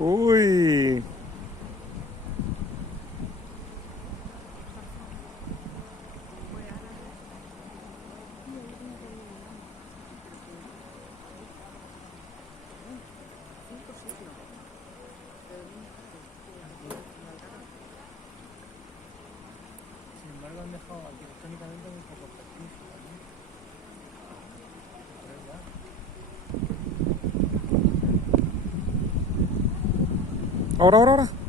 Uy. Sin embargo, han dejado arquitectónicamente muy poco prestigio, ¿no? Ahora, ahora, ahora.